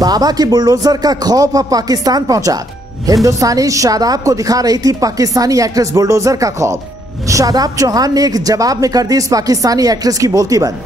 बाबा की बुलडोजर का खौफ अब पाकिस्तान पहुंचा। हिंदुस्तानी शादाब को दिखा रही थी पाकिस्तानी एक्ट्रेस बुलडोजर का खौफ। शादाब चौहान ने एक जवाब में कर दी इस पाकिस्तानी एक्ट्रेस की बोलती बंद।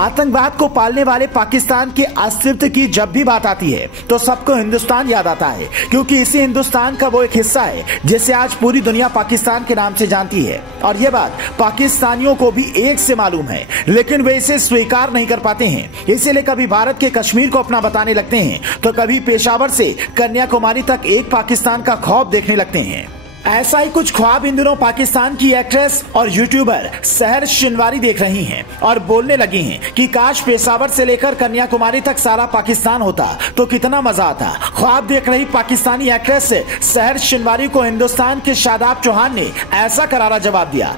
आतंकवाद को पालने वाले पाकिस्तान के अस्तित्व की जब भी बात आती है तो सबको हिंदुस्तान याद आता है, क्योंकि इसी हिंदुस्तान का वो एक हिस्सा है जिसे आज पूरी दुनिया पाकिस्तान के नाम से जानती है। और ये बात पाकिस्तानियों को भी एक से मालूम है, लेकिन वे इसे स्वीकार नहीं कर पाते हैं। इसीलिए कभी भारत के कश्मीर को अपना बताने लगते हैं तो कभी पेशावर से कन्याकुमारी तक एक पाकिस्तान का खौफ देखने लगते हैं। ऐसा ही कुछ ख्वाब इन दिनों पाकिस्तान की एक्ट्रेस और यूट्यूबर सहर शिनवारी देख रही हैं और बोलने लगी हैं कि काश पेशावर से लेकर कन्याकुमारी तक सारा पाकिस्तान होता तो कितना मजा आता। ख्वाब देख रही पाकिस्तानी एक्ट्रेस सहर शिनवारी को हिंदुस्तान के शादाब चौहान ने ऐसा करारा जवाब दिया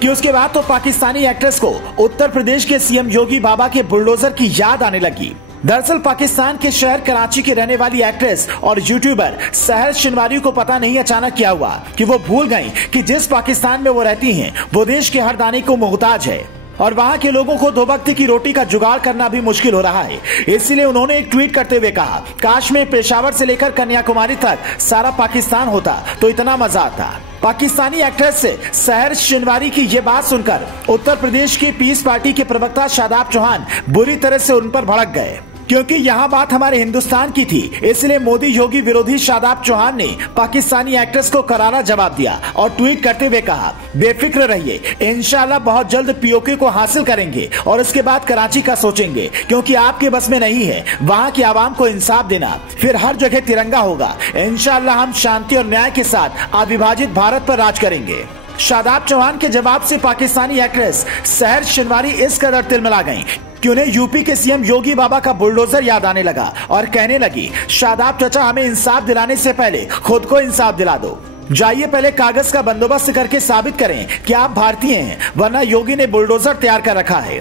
कि उसके बाद तो पाकिस्तानी एक्ट्रेस को उत्तर प्रदेश के सीएम योगी बाबा के बुलडोजर की याद आने लगी। दरअसल पाकिस्तान के शहर कराची की रहने वाली एक्ट्रेस और यूट्यूबर सहर शिनवारी को पता नहीं अचानक क्या हुआ कि वो भूल गईं कि जिस पाकिस्तान में वो रहती हैं वो देश के हर दाने को मोहताज है और वहां के लोगों को दो वक्त की रोटी का जुगाड़ करना भी मुश्किल हो रहा है। इसलिए उन्होंने एक ट्वीट करते हुए कहा, काश में पेशावर से लेकर कन्याकुमारी तक सारा पाकिस्तान होता तो इतना मजा आता। पाकिस्तानी एक्ट्रेस सहर शिनवारी की ये बात सुनकर उत्तर प्रदेश की पीस पार्टी के प्रवक्ता शादाब चौहान बुरी तरह से उन पर भड़क गए, क्योंकि यहाँ बात हमारे हिंदुस्तान की थी। इसलिए मोदी योगी विरोधी शादाब चौहान ने पाकिस्तानी एक्ट्रेस को करारा जवाब दिया और ट्वीट करते हुए कहा, बेफिक्र रहिए, इंशाल्लाह बहुत जल्द पीओके को हासिल करेंगे और इसके बाद कराची का सोचेंगे, क्योंकि आपके बस में नहीं है वहाँ की आवाम को इंसाफ देना। फिर हर जगह तिरंगा होगा। इंशाल्लाह हम शांति और न्याय के साथ अविभाजित भारत पर राज करेंगे। शादाब चौहान के जवाब से पाकिस्तानी एक्ट्रेस सहर शिनवारी इस कदर तिलमिला गईं कि उन्हें यूपी के सीएम योगी बाबा का बुलडोजर याद आने लगा और कहने लगी, शादाब चाचा हमें इंसाफ दिलाने से पहले खुद को इंसाफ दिला दो। जाइए पहले कागज का बंदोबस्त करके साबित करें कि आप भारतीय हैं, वरना योगी ने बुलडोजर तैयार कर रखा है।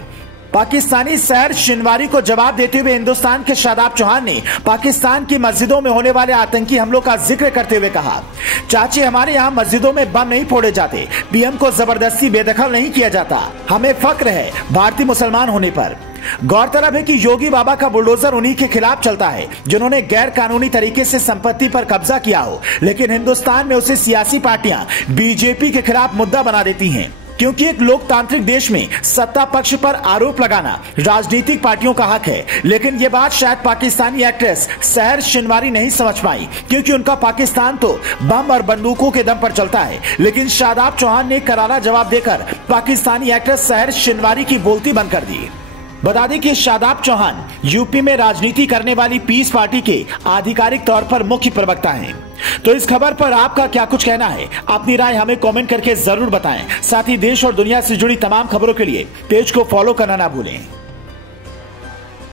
पाकिस्तानी सहर शिनवारी को जवाब देते हुए हिंदुस्तान के शादाब चौहान ने पाकिस्तान की मस्जिदों में होने वाले आतंकी हमलों का जिक्र करते हुए कहा, चाची हमारे यहाँ मस्जिदों में बम नहीं फोड़े जाते, पीएम को जबरदस्ती बेदखल नहीं किया जाता, हमें फक्र है भारतीय मुसलमान होने पर। गौरतलब है कि योगी बाबा का बुलडोजर उन्हीं के खिलाफ चलता है जिन्होंने गैर कानूनी तरीके से संपत्ति पर कब्जा किया हो, लेकिन हिंदुस्तान में उसे सियासी पार्टियां बीजेपी के खिलाफ मुद्दा बना देती हैं, क्योंकि एक लोकतांत्रिक देश में सत्ता पक्ष पर आरोप लगाना राजनीतिक पार्टियों का हक है। लेकिन ये बात शायद पाकिस्तानी एक्ट्रेस सहर शिनवारी नहीं समझ पाई, क्योंकि उनका पाकिस्तान तो बम और बंदूकों के दम पर चलता है। लेकिन शादाब चौहान ने करारा जवाब देकर पाकिस्तानी एक्ट्रेस सहर शिनवारी की बोलती बंद कर दी। बता दें कि शादाब चौहान यूपी में राजनीति करने वाली पीस पार्टी के आधिकारिक तौर पर मुख्य प्रवक्ता हैं। तो इस खबर पर आपका क्या कुछ कहना है? अपनी राय हमें कमेंट करके जरूर बताएं। साथ ही देश और दुनिया से जुड़ी तमाम खबरों के लिए पेज को फॉलो करना ना भूलें।